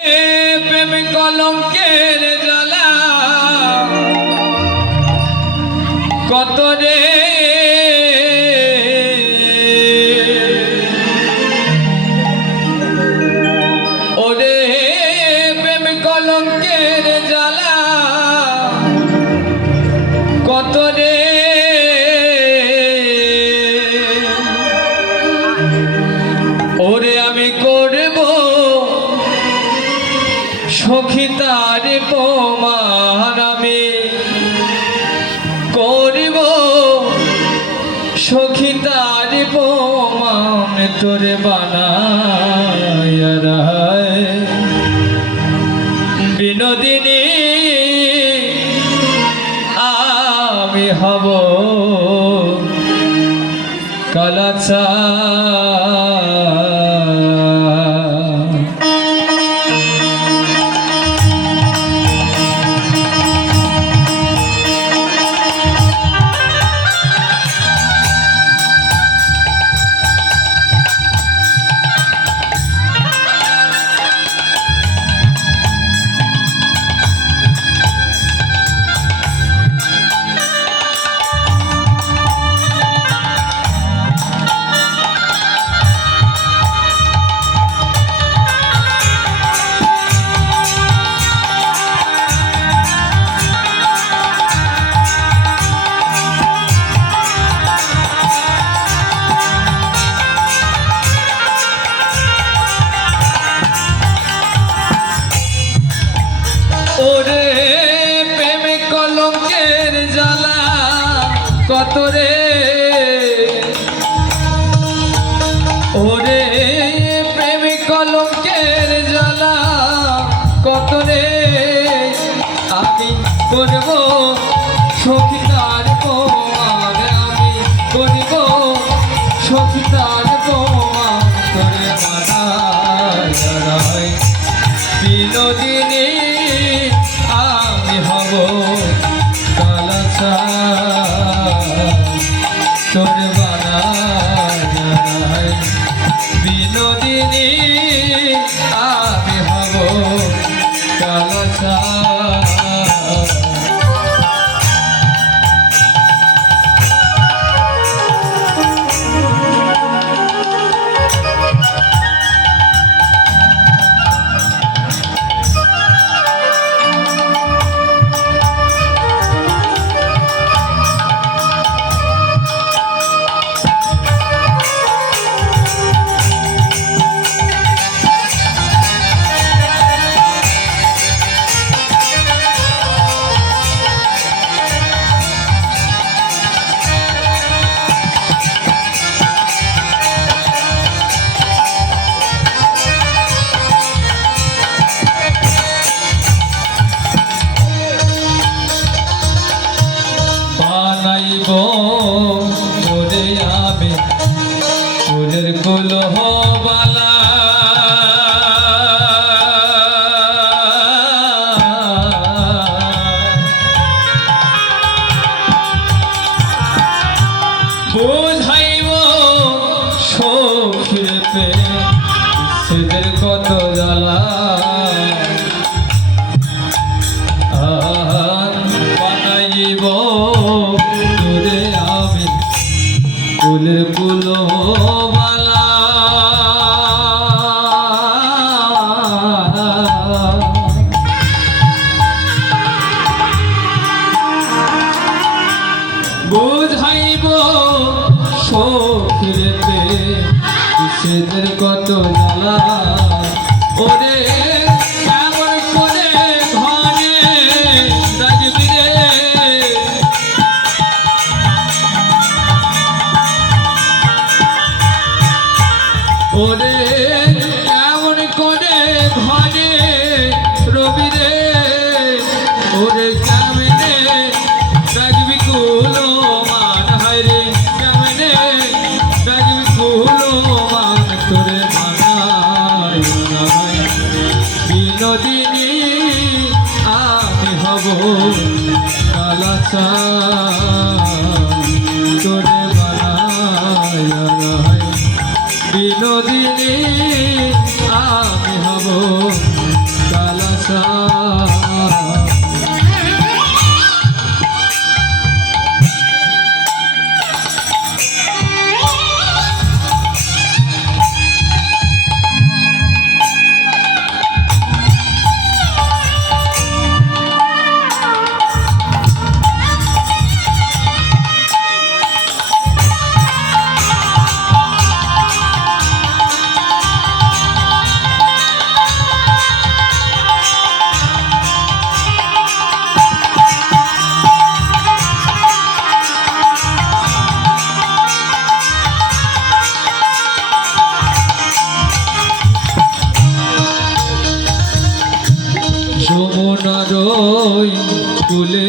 Yeah. তোমার আমি করিব। সখী তার বোমান তোরে বানায় বিনোদিনী আমি হব কালাচা নিজেদের কত জ্বালা?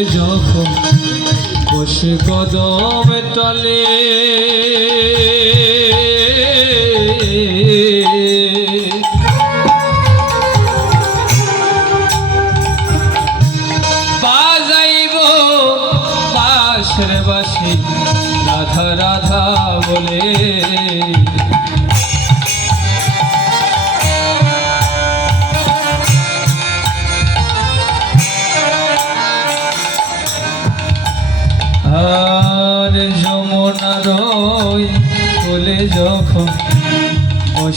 যখন বসে কদমে তলে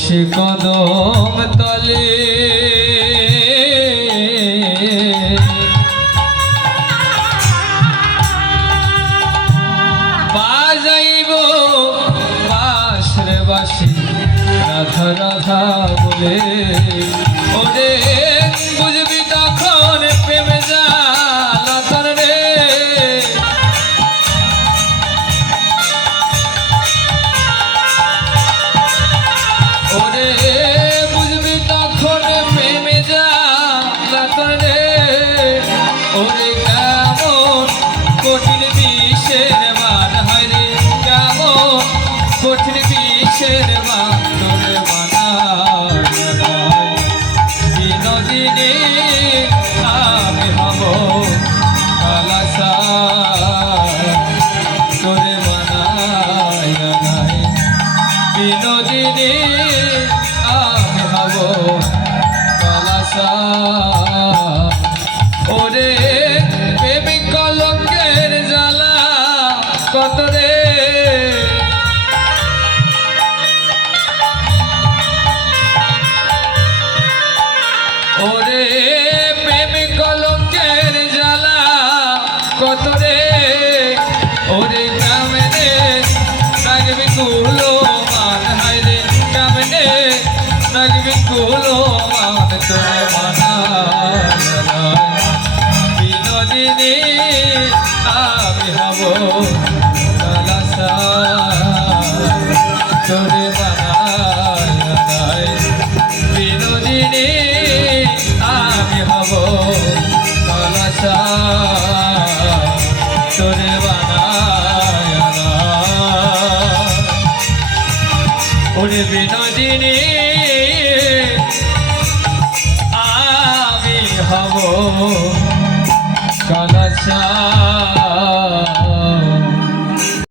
সে জগত রে ওরে প্রেম কলঙ্কের জ্বালা, কত রে। ওরে কামনে রাগবি কুলো মান, হায় রে কামনে রাগবি কুলো মান, তোরে মানা বিনোদিনী, আমি হব ಿಣಿ